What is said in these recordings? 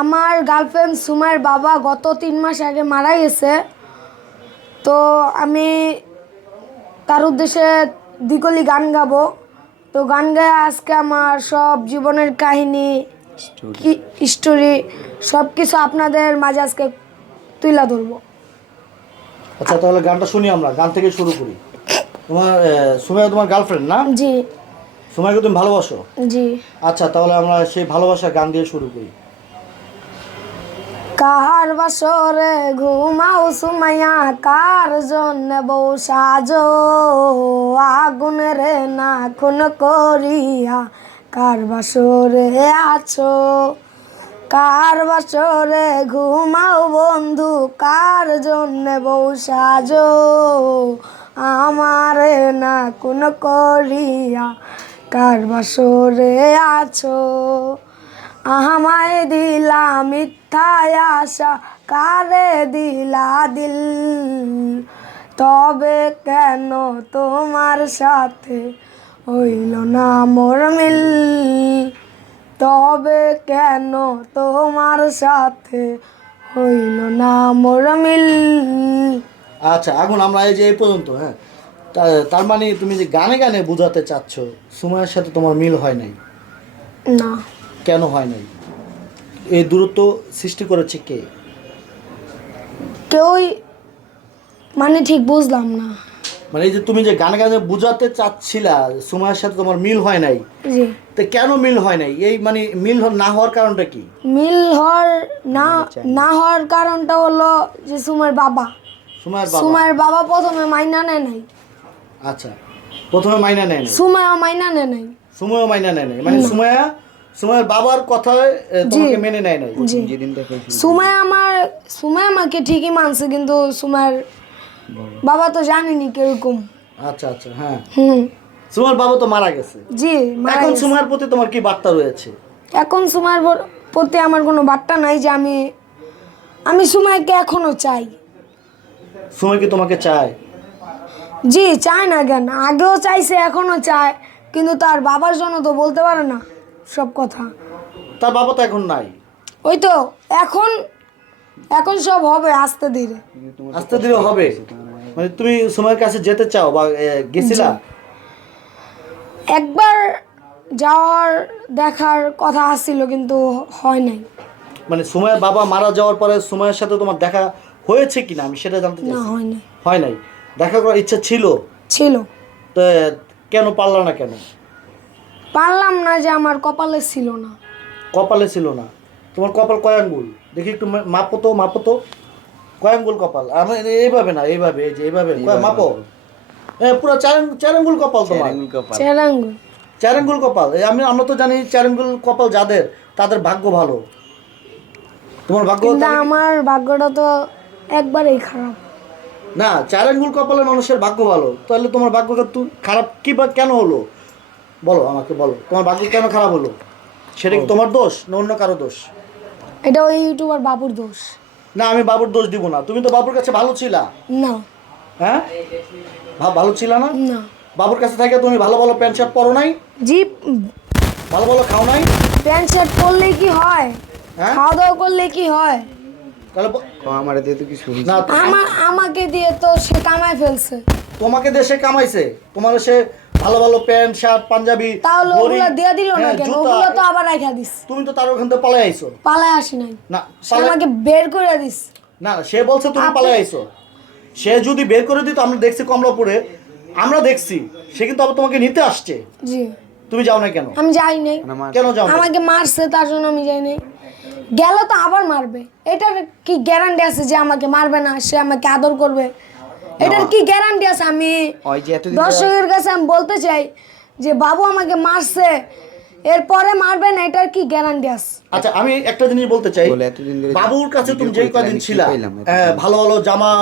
আমার গার্লফ্রেন্ড সুমাইয়ের বাবা গত তিন মাস আগে মারা গেছে। তো আমি তার উদ্দেশ্যে দ্বিকলি গান গাবো। তো গান গায়ে আজকে আমার সব জীবনের কাহিনী কি স্টোরি সব কিছু আপনাদের মাঝে আজকে তুলে ধরবো। আচ্ছা তাহলে গানটা শুনি আমরা গান থেকে শুরু করি। তোমার সুমাইয়া তোমার গার্লফ্রেন্ড না? জি। সুমাইয়াকে তুমি ভালোবাসো? জি। আচ্ছা তাহলে আমরা সেই ভালোবাসার গান দিয়ে শুরু করি। কার বাসরে ঘুমাও সুমাইয়া, কার জন্য বউ সাজো? আগুন রে না খুন করিয়া কার বাসরে আছো? কার বাসরে ঘুমাও বন্ধু, কার জন্য বউ সাজো? আমারে না খুন করিয়া কার বাসরে আছো? আমায় দিলা মিথ্যায় আশা কারে দিলা দিল? তবে কেন তোমার সাথে হইল না মোর মিল? তবে কেন তোমার সাথে হইল না মোর মিল? আচ্ছা এখন আমরা এই যে এই পর্যন্ত হ্যাঁ? তার মানে তুমি যে গানে গানে বোঝাতে চাচ্ছ সুমাইয়ের সাথে তোমার মিল হয় নাই? না। কেন হয় নাই? এই দূরত্ব সৃষ্টি করেছে কে? কেউই মানে ঠিক বুঝলাম না। মানে এই যে তুমি যে গানে গানে বোঝাতে চাচ্ছিলা সুমাইয়ের সাথে তোমার মিল হয় নাই। জি। তো কেন মিল হয় নাই? এই মানে মিল না হওয়ার কারণটা কি? মিল হওয়ার না না। হওয়ার কারণটা হলো যে সুমার বাবা। সুমাইয়ের বাবা? সুমার বাবা প্রথমে মাইনা নেয় নাই। আচ্ছা প্রথমে মাইনা নেয় নাই? সুমায়া মাইনা নেয় নাই। সুমাইও মাইনা নেয় নাই। মানে সুমাইয়া সুমাইয়ের বাবার কথায় তোমাকে মেনে নেয় নাই। জি। সুমায়া আমার সুমায়া আমাকে ঠিকই মানছে কিন্তু সুমার বাবা। তো জানেনি কীরকম। আচ্ছা আচ্ছা হ্যাঁ। হুম। সুমার বাবা তো মারা গেছে। জি এখন। সুমাইয়ের প্রতি তোমার কি বার্তা রয়েছে? এখন সুমার প্রতি আমার কোনো বার্তা নাই যে আমি আমি সুমাইকে এখনও চাই। সুমাই কি তোমাকে চায়? জি চায় না কেন? আগেও চাইছে এখনও চায় কিন্তু তার বাবার জন্য তো বলতে পারে না। সব কথা। তার বাবা তো এখন নাই। ওই তো এখন এখন সব হবে আস্তে ধীরে। আস্তে ধীরে হবে? মানে তুমি সময়ের কাছে যেতে চাও বা গেছিলা? একবার যাওয়ার দেখার কথা আসছিল কিন্তু হয় নাই। মানে সুমাইয়ের বাবা মারা যাওয়ার পরে সুমাইয়ের সাথে তোমার দেখা হয়েছে কিনা? আমি সেটা জানতে চাই না হয় নাই। হয় নাই। দেখা করার ইচ্ছা ছিল? ছিল। তো কেন পারলা না কেন? পারলাম না যে আমার কপালে ছিল না। কপালে ছিল না। তোমার কপাল কয় আঙ্গুল? দেখি একটু মাপো তো মাপো তো। কয় আঙ্গুল কপাল? আমি এইভাবে না এইভাবে এই যে এইভাবে। কয় মাপো? এ পুরো চার আঙ্গুল- চার আঙ্গুল কপাল তোমার। চেরাঙ্গুল চার আঙ্গুল। কপাল। আমি আমরা তো জানি চার আঙ্গুল কপাল যাদের তাদের ভাগ্য ভালো। তোমার ভাগ্য আমার ভাগ্যটা তো একবারেই খারাপ। না চার আঙ্গুল কপালের মানুষের ভাগ্য ভালো। তাহলে তোমার ভাগ্যটা তুই খারাপ। কি বা কেন হলো? বলো আমাকে বলো। তোমার ভাগ্য কেন খারাপ হলো? সেটা কি তোমার দোষ না অন্য কারও দোষ? এটা ওই ইউটিউবার বাবুর দোষ। না আমি বাবুর দোষ দিব না। তুমি তো বাবুর কাছে ভালো ছিলা। না। হ্যাঁ? ভালো ছিল না? না। বাবুর কাছে থেকে তুমি ভালো ভালো প্যান্ট শার্ট পরো নাই? জি। ভালো ভালো খাও নাই? প্যান্ট শার্ট পরলে কি হয়? হ্যাঁ? খাওয়া দাওয়া করলে কি হয়? তাহলে আমার দিয়ে তো কিছু না আমার আমাকে দিয়ে তো সে কামায় ফেলছে। তোমাকে দেশে কামাইছে। তোমার সে ভালো ভালো প্যান্ট শার্ট পাঞ্জাবি তাহলে ওগুলো দিয়ে দিল না হ্যাঁ, কেন? ওগুলো তো আবার রাখা দিস। তুমি তো তার ওখান থেকে পালাই আইছো। পালায় আসি নাই। না সে আমাকে বের করে দিস। না সে বলছে তুমি পালাই আইছো। সে যদি বের করে দিত আমরা দেখছি কমলাপুরে আমরা দেখছি সে কিন্তু আবার তোমাকে নিতে আসছে। জি। তুমি যাও না কেন? আমি যাই নাই। কেন যাও আমাকে মারছে তার জন্য আমি যাই নাই। গেল তো আবার মারবে। এটার কি গ্যারান্টি আছে যে আমাকে মারবে না? সে আমাকে আদর করবে? এটার কি গ্যারান্টি আছে আমি? ওই দর্শকের কাছে আমি বলতে চাই যে বাবু আমাকে মারছে এরপরে মারবে না এটার কি গ্যারান্টি আছে? আচ্ছা আমি একটা জিনিস বলতে চাই। বাবুর কাছে তুমি যে কদিন ছিলা? হ্যাঁ, ভালো ভালো জামা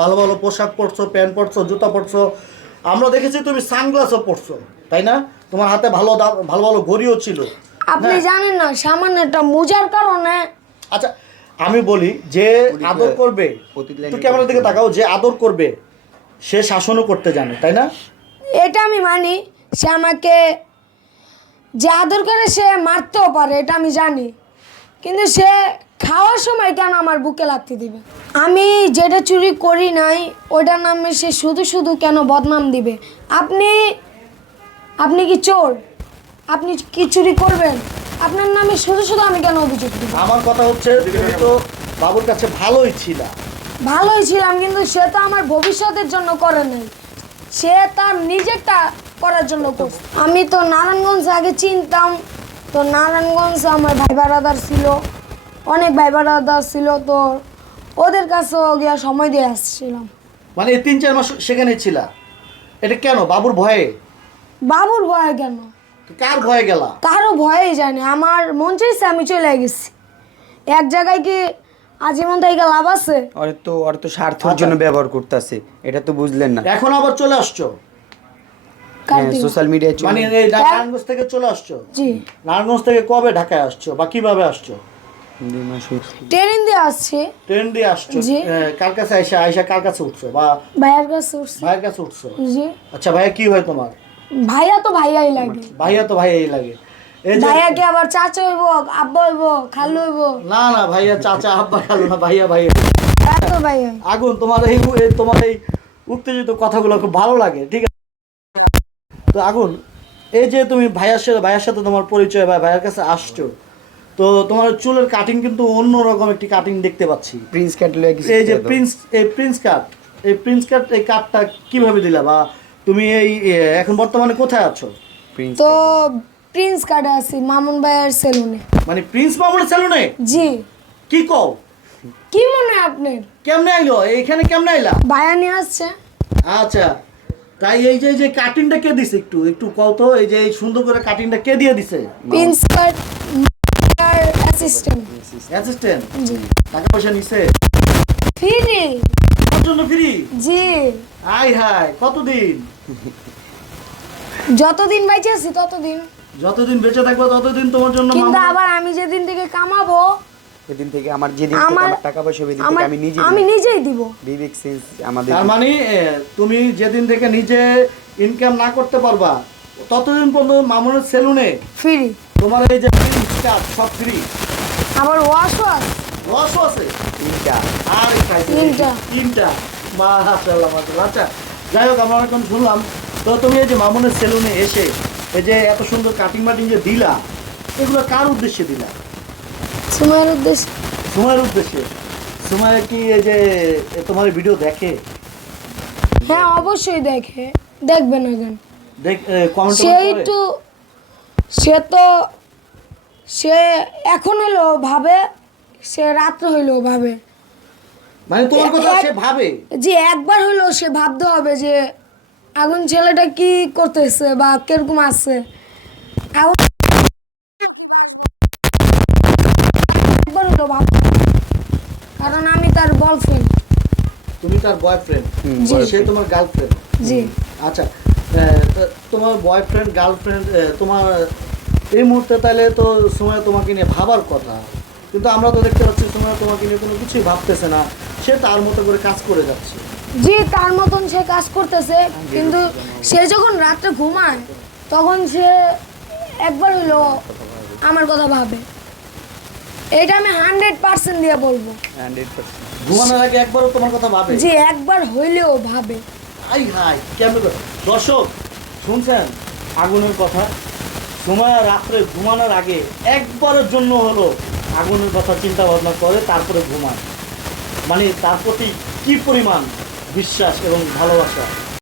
ভালো ভালো পোশাক পরছো প্যান্ট পরছো জুতা পরছো। আমরা দেখেছি তুমি সানগ্লাসও পরছো তাই না? তোমার হাতে ভালো ভালো ভালো ঘড়িও ছিল। আপনি জানেন না সামান্য একটা মোজার কারণে আচ্ছা আমি বলি যে আদর করবে একটু ক্যামেরার দিকে তাকাও যে আদর করবে সে শাসনও করতে জানে তাই না? এটা আমি মানি সে আমাকে যে আদর করে সে মারতেও পারে এটা আমি জানি। কিন্তু সে খাওয়ার সময় কেন আমার বুকে লাগতে দিবে? আমি যেটা চুরি করি নাই ওটার নামে সে শুধু শুধু কেন বদনাম দিবে? আপনি আপনি কি চোর? আপনি কি চুরি করবেন? আপনার নামে শুধু শুধু আমি কেন অভিযোগ দিব? আমার কথা হচ্ছে তুমি তো বাবুর কাছে ভালোই ছিল। ভালোই ছিলাম কিন্তু সে তো আমার ভবিষ্যতের জন্য করে নাই। সে তার নিজেরটা করার জন্য করছে। আমি তো নারায়ণগঞ্জ আগে চিনতাম তো নারায়ণগঞ্জ আমার ভাই বারাদার ছিল অনেক ভাই বারাদার ছিল তো ওদের কাছেও গিয়া সময় দিয়ে আসছিলাম। মানে এই তিন চার মাস সেখানে ছিলা। এটা কেন বাবুর ভয়ে? বাবুর ভয়ে কেন? কার ভয়ে গেলা? কারও ভয়েই জানি আমার মন চাইছে আমি চলে গেছি। এক জায়গায় কি আজীবন থেকে লাভ আছে? ওর তো ওর তো স্বার্থের জন্য ব্যবহার করতেছে। এটা তো বুঝলেন না। এখন আবার চলে আসছো? সোশ্যাল মিডিয়ায় মানে এই নারায়ণগঞ্জ থেকে চলে আসছো? জি। নারায়ণগঞ্জ থেকে কবে ঢাকায় আসছো বা কীভাবে আসছো। ট্রেন দিয়ে আসছি। ট্রেন দিয়ে আসছো। কার কাছে আইসা? আইসা কার কাছে উঠছো? বা ভাইয়ার কাছে উঠছি। ভাইয়ের কাছে উঠছো? জি। আচ্ছা ভাইয়া কি হয় তোমার? ভাইয়া তো ভাইয়াই লাগে। ভাইয়া তো ভাই এই লাগে যে ভাইয়াকে আবার চাচা হইব আব্বা হইব খালু হইব। না না ভাইয়া চাচা আব্বা খালো না ভাইয়া ভাইয়া। এত ভাইয়া। আগুন তোমার এই তোমার এই উত্তেজিত কথাগুলো খুব ভালো লাগে ঠিক আছে? তো আগুন এই যে তুমি ভাইয়ার সাথে ভাইয়ার সাথে তোমার পরিচয় বা ভাইয়ের কাছে আসছো তো তোমার চুলের কাটিং কিন্তু অন্যরকম একটি কাটিং দেখতে পাচ্ছি। প্রিন্স ক্যাটলগ এই যে প্রিন্স এই প্রিন্স কাট এই প্রিন্স কাট এই কাটটা কীভাবে দিলা বা তুমি এই এখন বর্তমানে কোথায় আছো? প্রিন্স তো প্রিন্স কার্ডে আছি মামুন ভাইয়ের সেলুনে মানে প্রিন্স মামুনের সেলুনে জি। কি কও? কি মনে হয় আপনার? কেমনে আইলো? এইখানে কেমনে আইলা? ভাইয়া নিয়ে আসছে। আচ্ছা তাই এই যে এই যে কাটিংটা কে দিছে একটু? একটু কও তো এই যে এই সুন্দর করে কাটিংটা কে দিয়ে দিছে? প্রিন্স কার্ড অ্যাসিস্ট্যান্ট অ্যাসিস্ট্যান্ট জি। টাকা পয়সা নিছে? ফ্রি জন্য ফ্রি? জি। আই হাই কতদিন? যতদিন বাইচে আছি ততদিন। যতদিন বেঁচে থাকব ততদিন তোমার জন্য কিন্তু আবার আমি যেদিন থেকে কামাবো সেদিন থেকে আমার যেদিন থেকে আমার আমার টাকা পয়সা সেদিন থেকে আমি নিজে আমি নিজেই দিব। বিবেক সেন্স আমাদের তার মানে তুমি যেদিন থেকে নিজে ইনকাম না করতে পারবা ততদিন পর্যন্ত মামুনের সেলুনে ফ্রি তোমার এই যে সব ফ্রি আবার ওয়াশ ওয়াশ আছে? তিনটা। আর তিনটা। তিনটা। মাশাআল্লাহ মাশাআল্লাহ। আচ্ছা যাই হোক আমরা এখন শুনলাম। তো তুমি এই যে মামুনের সেলুনে এসে এই যে এত সুন্দর কাটিং মাটিং যে দিলা এগুলো কার উদ্দেশ্যে দিলা? সময়ের উদ্দেশ্যে। সময়ের উদ্দেশ্যে। সময় কি এই যে তোমার ভিডিও দেখে? হ্যাঁ অবশ্যই দেখে। দেখবে না কেন? দেখ কমেন্ট সে একটু সে তো সে এখন হইলেও ভাবে সে রাত্র হইলেও ভাবে। মানে তোমার কথা সে ভাবে? যে একবার হইলেও সে ভাবতে হবে যে আগুন ছেলেটা কি করতেছে বা কীরকম আছে। একবার কারণ আমি তার গার্লফ্রেন্ড তুমি তার বয়ফ্রেন্ড জি। সে তোমার গার্লফ্রেন্ড জি। আচ্ছা আহ, তোমার বয়ফ্রেন্ড গার্লফ্রেন্ড তোমার এই মুহূর্তে তাহলে তো সময় তোমাকে নিয়ে ভাবার কথা। কিন্তু আমরা তো দেখতে পাচ্ছি সময় তোমাকে নিয়ে কোনো কিছুই ভাবতেছে না। সে তার মতো করে কাজ করে যাচ্ছে। জি তার মতন সে কাজ করতেছে কিন্তু সে যখন রাত্রে ঘুমায় তখন সে একবার হইল আমার কথা ভাবে। এটা আমি হান্ড্রেড পার্সেন্ট দিয়ে বলব। ঘুমানোর আগে একবারও তোমার কথা ভাবে? যে একবার হইলেও ভাবে। আই হাই কেমন করে? দর্শক শুনছেন আগুনের কথা? সময় রাত্রে ঘুমানোর আগে একবারের জন্য হলো আগুনের কথা চিন্তা ভাবনা করে, তারপরে ঘুমায়। মানে তার প্রতি কী পরিমাণ বিশ্বাস এবং ভালোবাসা?